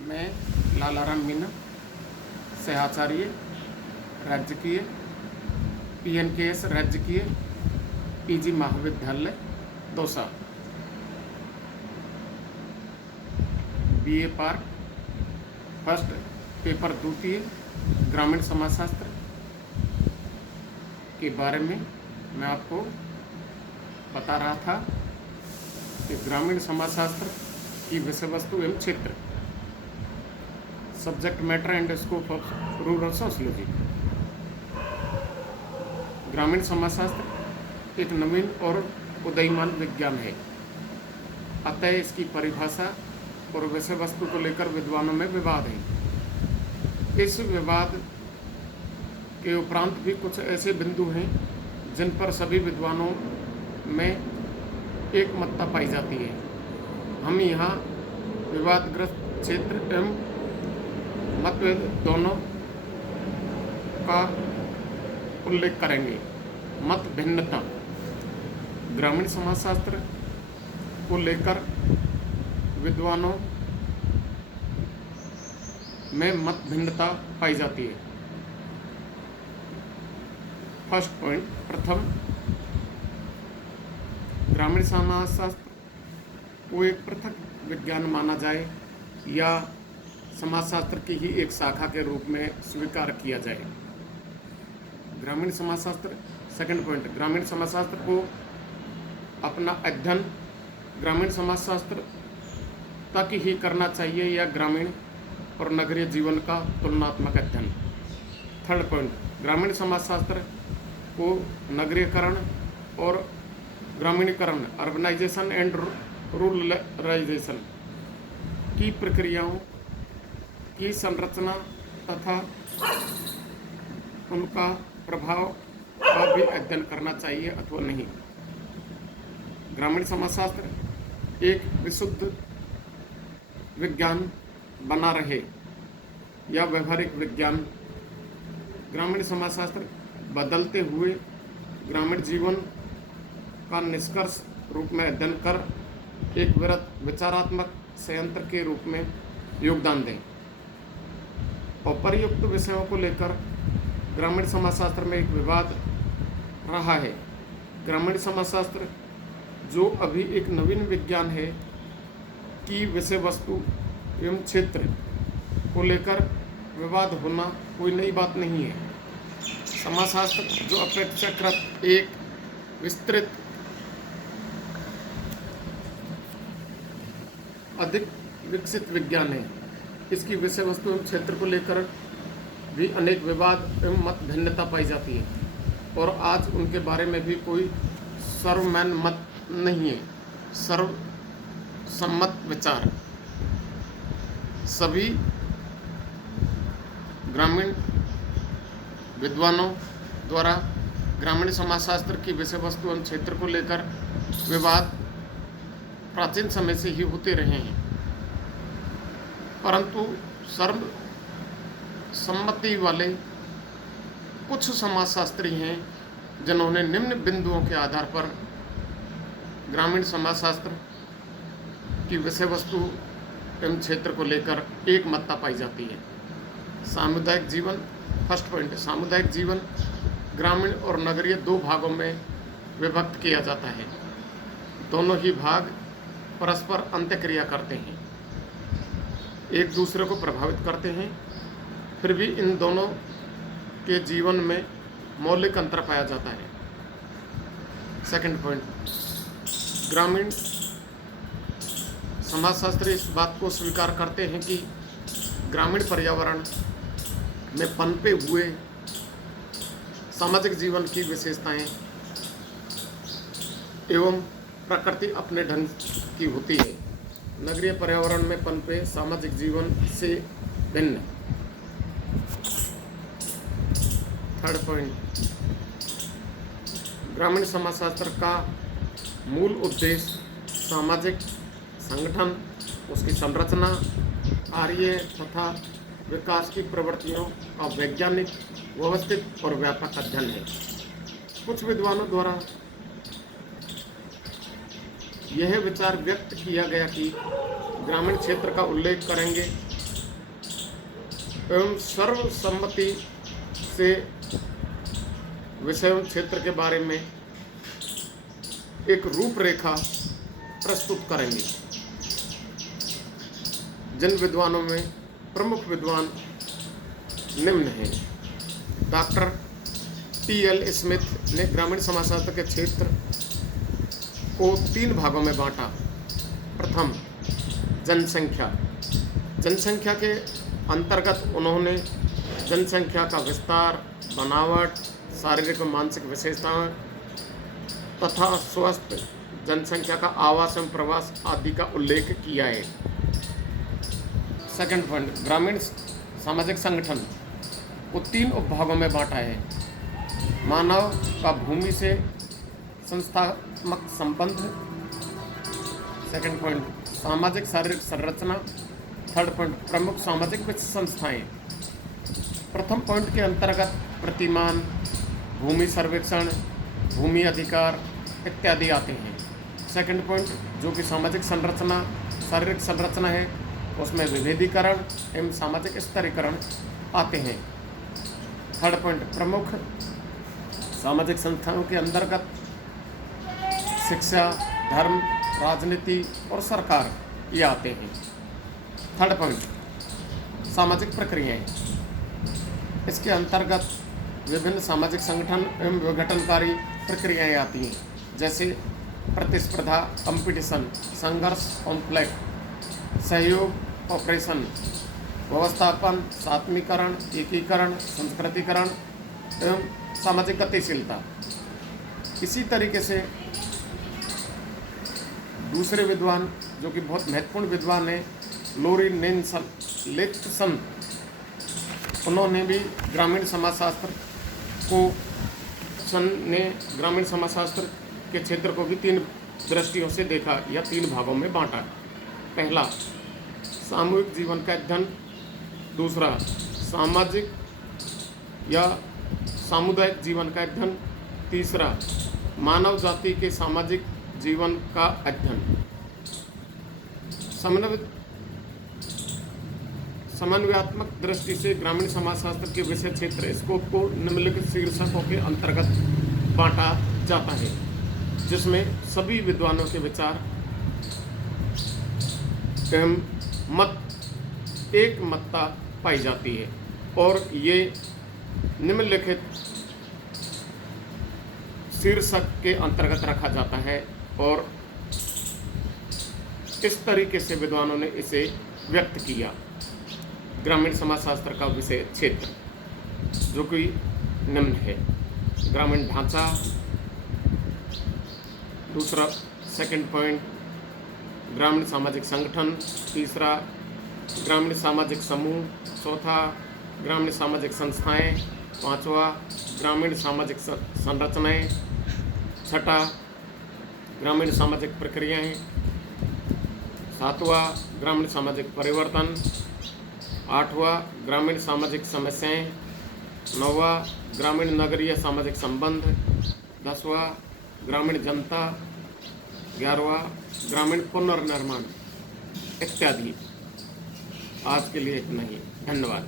मैं लालाराम मीना, सहआचार्य, राजकीय PNKS राजकीय PG महाविद्यालय Dausa, BA part first paper द्वितीय ग्रामीण समाजशास्त्र के बारे में मैं आपको बता रहा था कि ग्रामीण समाजशास्त्र की विषय वस्तु एवं क्षेत्र, subject matter and scope of rural sociology. ग्रामीण समाजशास्त्र एक नवीन और उदीयमान विज्ञान है, अतः इसकी परिभाषा और विषय वस्तु को लेकर विद्वानों में विवाद है। इस विवाद के उपरांत भी कुछ ऐसे बिंदु हैं जिन पर सभी विद्वानों में एक मत्ता पाई जाती है। हम यहाँ विवादग्रस्त क्षेत्र एवं मतभेद दोनों का उल्लेख करेंगे। मत भिन्नता, ग्रामीण समाजशास्त्र को लेकर विद्वानों में मत भिन्नता पाई जाती है। फर्स्ट पॉइंट, प्रथम, ग्रामीण समाजशास्त्र को एक पृथक विज्ञान माना जाए या समाजशास्त्र की ही एक शाखा के रूप में स्वीकार किया जाए। ग्रामीण समाजशास्त्र, सेकंड पॉइंट, ग्रामीण समाजशास्त्र को अपना अध्ययन ग्रामीण समाजशास्त्र तक ही करना चाहिए या ग्रामीण और नगरीय जीवन का तुलनात्मक अध्ययन। थर्ड पॉइंट, ग्रामीण समाजशास्त्र को नगरीकरण और ग्रामीणीकरण, अर्बनाइजेशन एंड रूरलाइजेशन की प्रक्रियाओं की संरचना तथा उनका प्रभाव का भी अध्ययन करना चाहिए अथवा नहीं। ग्रामीण समाजशास्त्र एक विशुद्ध विज्ञान बना रहे या व्यवहारिक विज्ञान, ग्रामीण समाजशास्त्र बदलते हुए ग्रामीण जीवन का निष्कर्ष रूप में अध्ययन कर एक वृहत विचारात्मक संयंत्र के रूप में योगदान दें। उपर्युक्त विषयों को लेकर ग्रामीण समाजशास्त्र में एक विवाद रहा है। ग्रामीण समाजशास्त्र जो अभी एक नवीन विज्ञान है की विषय वस्तु एवं क्षेत्र को लेकर विवाद होना कोई नई बात नहीं है। समाजशास्त्र जो अपेक्षाकृत एक विस्तृत, अधिक विकसित विज्ञान है, इसकी विषय वस्तु एवं क्षेत्र को लेकर भी अनेक विवाद एवं मत भिन्नता पाई जाती है और आज उनके बारे में भी कोई सर्वमान्य मत नहीं है। सर्वसम्मत विचार, सभी ग्रामीण विद्वानों द्वारा ग्रामीण समाजशास्त्र की विषय वस्तु एवं क्षेत्र को लेकर विवाद प्राचीन समय से ही होते रहे हैं, परंतु सर्वसम्मति वाले कुछ समाजशास्त्री हैं जिन्होंने निम्न बिंदुओं के आधार पर ग्रामीण समाजशास्त्र की विषय वस्तु एवं क्षेत्र को लेकर एक मत्ता पाई जाती है। सामुदायिक जीवन, फर्स्ट पॉइंट, सामुदायिक जीवन ग्रामीण और नगरीय दो भागों में विभक्त किया जाता है। दोनों ही भाग परस्पर अंत्यक्रिया करते हैं, एक दूसरे को प्रभावित करते हैं, फिर भी इन दोनों के जीवन में मौलिक अंतर पाया जाता है। सेकंड पॉइंट, ग्रामीण समाजशास्त्री इस बात को स्वीकार करते हैं कि ग्रामीण पर्यावरण में पनपे हुए सामाजिक जीवन की विशेषताएं एवं प्रकृति अपने ढंग की होती है, नगरीय पर्यावरण में पनपे सामाजिक जीवन से भिन्न। थर्ड पॉइंट, ग्रामीण समाजशास्त्र का मूल उद्देश्य सामाजिक संगठन, उसकी संरचना, कार्य तथा विकास की प्रवृत्तियों का वैज्ञानिक, व्यवस्थित और व्यापक अध्ययन है। कुछ विद्वानों द्वारा यह विचार व्यक्त किया गया कि ग्रामीण क्षेत्र का उल्लेख करेंगे एवं सर्वसम्मति से विषय एवं क्षेत्र के बारे में एक रूपरेखा प्रस्तुत करेंगे। जिन विद्वानों में प्रमुख विद्वान निम्न हैं। डॉक्टर टी.एल. स्मिथ ने ग्रामीण समाजशास्त्र के क्षेत्र को 3 भागों में बांटा। प्रथम, जनसंख्या। जनसंख्या के अंतर्गत उन्होंने जनसंख्या का विस्तार, बनावट, शारीरिक और मानसिक विशेषताएं तथा स्वस्थ जनसंख्या का आवास एवं प्रवास आदि का उल्लेख किया है। सेकंड पॉइंट, ग्रामीण सामाजिक संगठन को 3 उपभागों में बांटा है। मानव का भूमि से संस्थात्मक संबंध। सेकंड पॉइंट, सामाजिक शारीरिक संरचना। थर्ड पॉइंट, प्रमुख सामाजिक वित्त संस्थाएं। प्रथम पॉइंट के अंतर्गत प्रतिमान, भूमि सर्वेक्षण, भूमि अधिकार इत्यादि आते हैं। सेकंड पॉइंट, जो कि सामाजिक संरचना, शारीरिक संरचना है, उसमें विभेदीकरण एवं सामाजिक स्तरीकरण आते हैं। थर्ड पॉइंट, प्रमुख सामाजिक संस्थानों के अंतर्गत शिक्षा, धर्म, राजनीति और सरकार ये आते हैं। थर्ड पॉइंट, सामाजिक प्रक्रियाएं। इसके अंतर्गत विभिन्न सामाजिक संगठन एवं विघटनकारी प्रक्रियाएं आती हैं, जैसे प्रतिस्पर्धा, कंपटीशन, संघर्ष, कॉन्फ्लिक्ट, सहयोग, ऑपरेशन, व्यवस्थापन, सात्मीकरण, एकीकरण, संस्कृतिकरण एवं सामाजिक गतिशीलता। इसी तरीके से दूसरे विद्वान जो कि बहुत महत्वपूर्ण विद्वान हैं, लोरिनेल्सन, उन्होंने भी ग्रामीण समाजशास्त्र को ग्रामीण समाजशास्त्र के क्षेत्र को भी 3 दृष्टियों से देखा या 3 भागों में बांटा। पहला, सामूहिक जीवन का अध्ययन। दूसरा, सामाजिक या सामुदायिक जीवन का अध्ययन। तीसरा, मानव जाति के सामाजिक जीवन का अध्ययन। समन्वयात्मक दृष्टि से ग्रामीण समाजशास्त्र के विषय क्षेत्र स्कोप को निम्नलिखित शीर्षकों के अंतर्गत बांटा जाता है, जिसमें सभी विद्वानों के विचार एवं मत एक मत्ता पाई जाती है और ये निम्नलिखित शीर्षक के अंतर्गत रखा जाता है और इस तरीके से विद्वानों ने इसे व्यक्त किया। ग्रामीण समाजशास्त्र का विषय क्षेत्र जो कि निम्न है: ग्रामीण ढांचा। दूसरा, सेकंड पॉइंट, ग्रामीण सामाजिक संगठन। तीसरा, ग्रामीण सामाजिक समूह। चौथा, ग्रामीण सामाजिक संस्थाएं। पांचवा, ग्रामीण सामाजिक संरचनाएं। छठा, ग्रामीण सामाजिक प्रक्रियाएं। सातवां, ग्रामीण सामाजिक परिवर्तन। आठवां, ग्रामीण सामाजिक समस्याएं। नौवां, ग्रामीण नगरीय सामाजिक संबंध। 10वां, ग्रामीण जनता। 11वां, ग्रामीण पुनर्निर्माण इत्यादि। आज के लिए इतना ही। धन्यवाद।